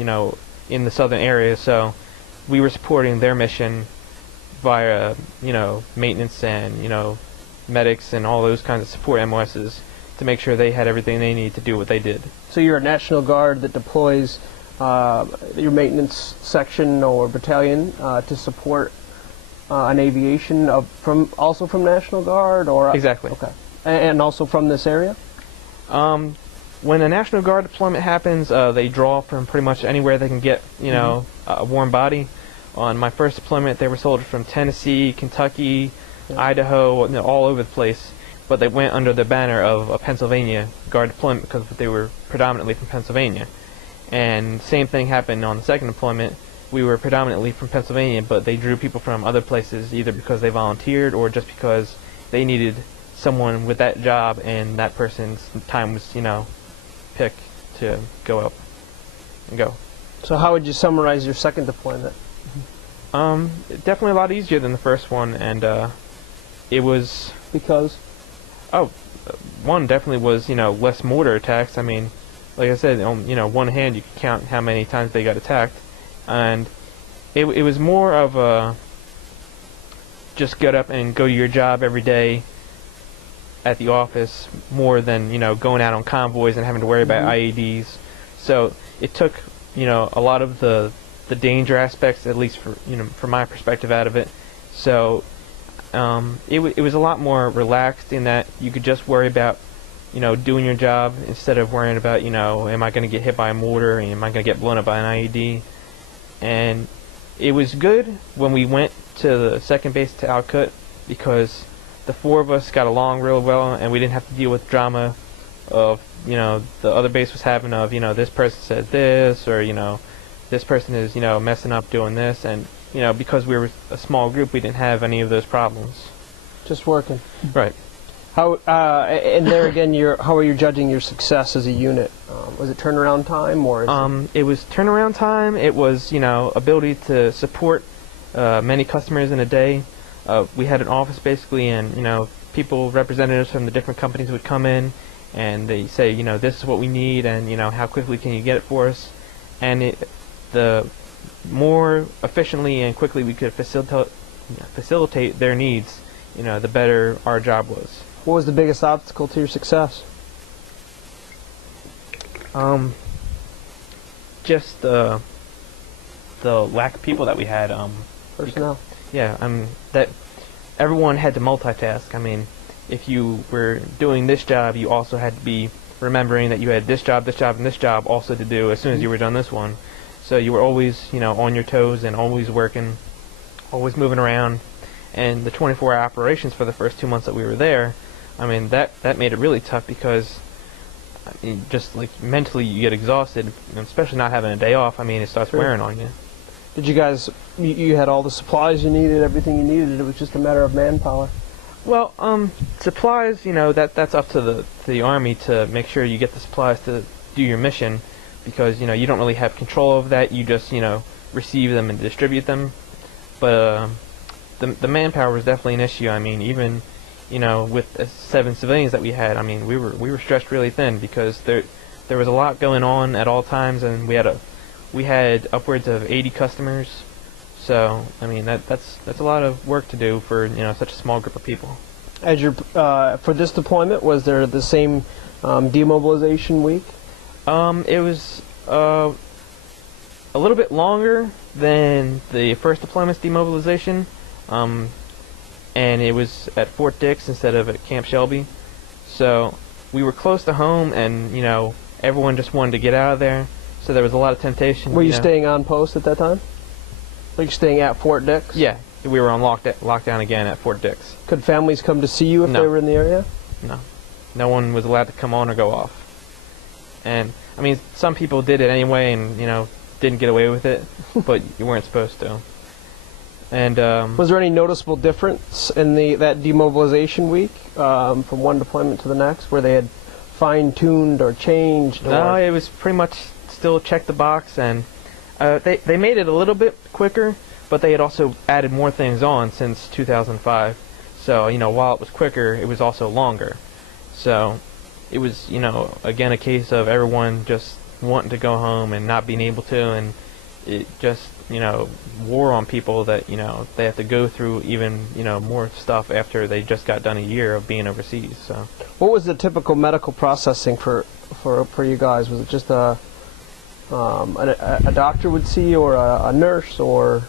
in the southern area, so we were supporting their mission via, maintenance and, medics and all those kinds of support MOSs to make sure they had everything they need to do what they did. So you're a National Guard that deploys your maintenance section or battalion to support an aviation also from National Guard, or exactly. Okay, and also from this area. When a National Guard deployment happens, they draw from pretty much anywhere they can get, a warm body. On my first deployment, they were soldiers from Tennessee, Kentucky, Idaho, all over the place. But they went under the banner of a Pennsylvania Guard deployment because they were predominantly from Pennsylvania. And same thing happened on the second deployment. We were predominantly from Pennsylvania, but they drew people from other places either because they volunteered or just because they needed someone with that job and that person's time was, picked to go up and go. So how would you summarize your second deployment? Definitely a lot easier than the first one, and it was... Because? One definitely was, less mortar attacks. I mean, like I said, on, one hand you can count how many times they got attacked, and it was more of a just get up and go to your job every day at the office more than, going out on convoys and having to worry about IEDs. So it took, a lot of the danger aspects, at least from my perspective, out of it. So it was a lot more relaxed in that you could just worry about, doing your job instead of worrying about, am I going to get hit by a mortar, and am I going to get blown up by an IED? And it was good when we went to the second base to Al-Qut because the four of us got along real well, and we didn't have to deal with drama of, the other base was having of, this person said this, or, this person is, messing up doing this, and, because we were a small group, we didn't have any of those problems. Just working. Right. How, and there again, how are you judging your success as a unit? Was it turnaround time, or? It was turnaround time. It was, ability to support many customers in a day. We had an office basically, and people, representatives from the different companies would come in, and they say, this is what we need, and how quickly can you get it for us? And the more efficiently and quickly we could facilitate their needs, the better our job was. What was the biggest obstacle to your success? Just the lack of people that we had. Personnel. Yeah, that everyone had to multitask. I mean, if you were doing this job, you also had to be remembering that you had this job, and this job also to do as soon as you were done this one. So you were always, on your toes and always working, always moving around. And the 24-hour operations for the first 2 months that we were there, I mean, that made it really tough because just like mentally you get exhausted, especially not having a day off. I mean, it starts wearing on you. Did you guys, you had all the supplies you needed, everything you needed, it was just a matter of manpower? Well, supplies, that's up to the Army to make sure you get the supplies to do your mission, because, you don't really have control of that. You just, receive them and distribute them. But the manpower was definitely an issue. I mean, even, with the 7 civilians that we had, I mean, we were stretched really thin because there was a lot going on at all times, and we had upwards of 80 customers. So, I mean, that's a lot of work to do for, such a small group of people. As your for this deployment, was there the same demobilization week? It was a little bit longer than the first deployment's demobilization, and it was at Fort Dix instead of at Camp Shelby. So we were close to home, and everyone just wanted to get out of there. So there was a lot of temptation. Were you staying on post at that time? Were you staying at Fort Dix? Yeah, we were on lockdown again at Fort Dix. Could families come to see you if they were in the area? No. No one was allowed to come on or go off. And, I mean, some people did it anyway and, didn't get away with it, but you weren't supposed to. And was there any noticeable difference in that demobilization week from one deployment to the next, where they had fine-tuned or changed? No, it was pretty much still check the box, and they made it a little bit quicker, but they had also added more things on since 2005. So, while it was quicker, it was also longer. So it was, again, a case of everyone just wanting to go home and not being able to, and it just, wore on people that, they have to go through even, more stuff after they just got done a year of being overseas. So, what was the typical medical processing for you guys? Was it just a doctor would see, or a nurse, or?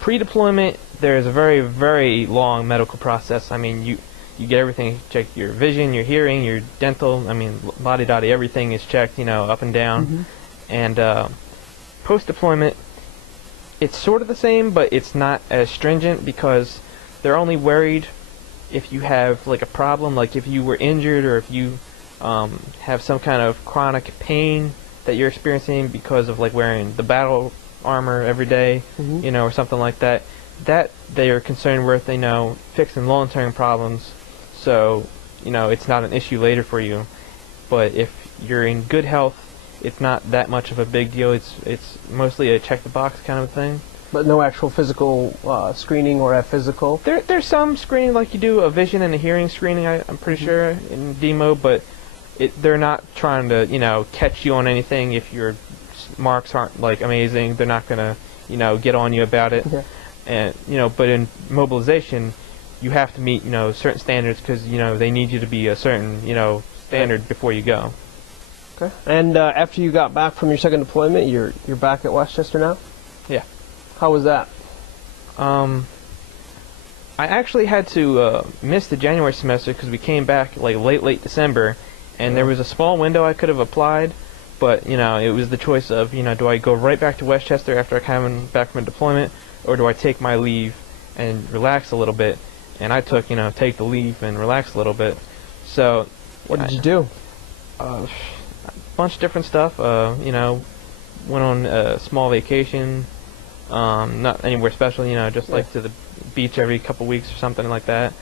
Pre-deployment, there's a very, very long medical process. I mean, you get everything checked, your vision, your hearing, your dental. I mean, la-di-da-di, everything is checked, up and down. Mm-hmm. And post-deployment, it's sort of the same, but it's not as stringent because they're only worried if you have like a problem, like if you were injured or if you have some kind of chronic pain that you're experiencing because of like wearing the battle armor every day, mm-hmm. Or something like that. That they are concerned with, fixing long-term problems, so it's not an issue later for you. But if you're in good health, it's not that much of a big deal. It's mostly a check the box kind of thing. But no actual physical screening or a physical? There's some screening, like you do a vision and a hearing screening, I'm pretty sure, in demo, but they're not trying to, catch you on anything. If your marks aren't, like, amazing, they're not going to, get on you about it. Yeah. And, but in mobilization, you have to meet, certain standards because, they need you to be a certain, standard before you go. Okay. And after you got back from your second deployment, you're back at Westchester now? Yeah. How was that? I actually had to miss the January semester because we came back like late December, and there was a small window I could have applied, but it was the choice of do I go right back to Westchester after I come back from a deployment, or do I take my leave and relax a little bit? And I took take the leave and relax a little bit. So what did you do? A bunch of different stuff. Went on a small vacation. Not anywhere special, just like to the beach every couple weeks or something like that.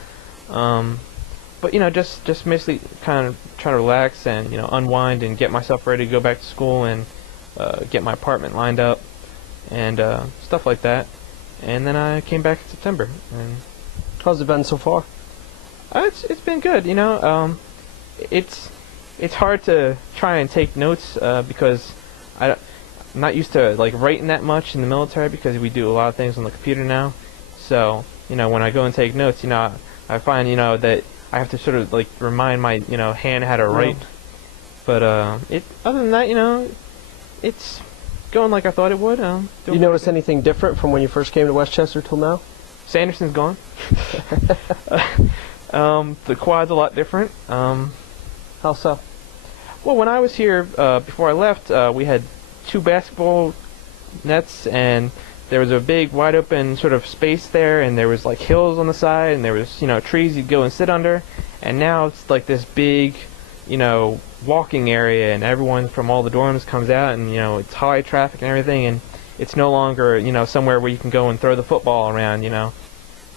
But just basically kind of try to relax and unwind and get myself ready to go back to school and get my apartment lined up and stuff like that. And then I came back in September. And how's it been so far? It's been good. It's hard to try and take notes because I'm not used to like writing that much in the military because we do a lot of things on the computer now. So when I go and take notes, I find that I have to sort of like remind my hand how to write. But other than that, it's going like I thought it would. You notice anything different from when you first came to Westchester till now? Sanderson's gone. The quad's a lot different. How so? Well, when I was here before I left, we had 2 basketball nets, and there was a big wide open sort of space there, and there was like hills on the side, and there was trees you'd go and sit under, and now it's like this big walking area, and everyone from all the dorms comes out, and it's high traffic and everything, and it's no longer somewhere where you can go and throw the football around,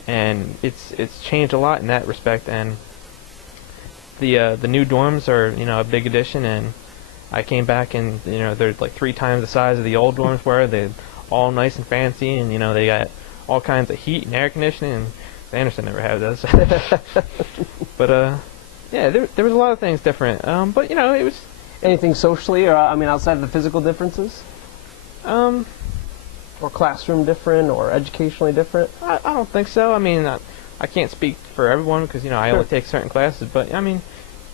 and it's changed a lot in that respect. And the new dorms are a big addition, and I came back and they're like 3 times the size of the old dorms were. They're all nice and fancy, and they got all kinds of heat and air conditioning, and Anderson never had those. But yeah, there was a lot of things different. But it was anything socially, or outside of the physical differences, or classroom different, or educationally different. I don't think so. I can't speak for everyone because I only take certain classes. But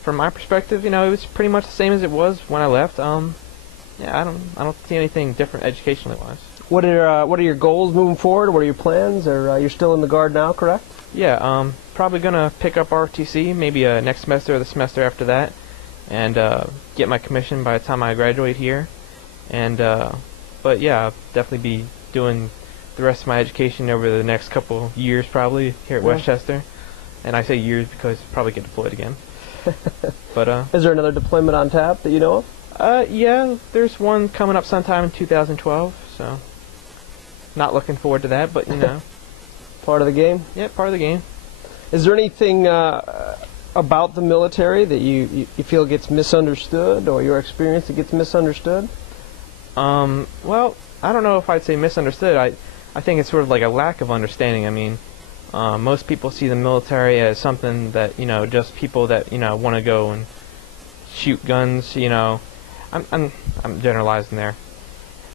from my perspective, it was pretty much the same as it was when I left. Yeah, I don't see anything different educationally wise. What are your goals moving forward? What are your plans? Or you're still in the Guard now, correct? Yeah, probably gonna pick up RTC maybe next semester or the semester after that, and get my commission by the time I graduate here. And but yeah, I'll definitely be doing the rest of my education over the next couple years probably here at Westchester. And I say years because I'll probably get deployed again. But is there another deployment on tap that you know of? Yeah, there's one coming up sometime in 2012, so not looking forward to that, but part of the game? Yeah, part of the game. Is there anything about the military that you feel gets misunderstood, or your experience that gets misunderstood? Well, I don't know if I'd say misunderstood. I think it's sort of like a lack of understanding. Most people see the military as something that, just people that, want to go and shoot guns, I'm generalizing there.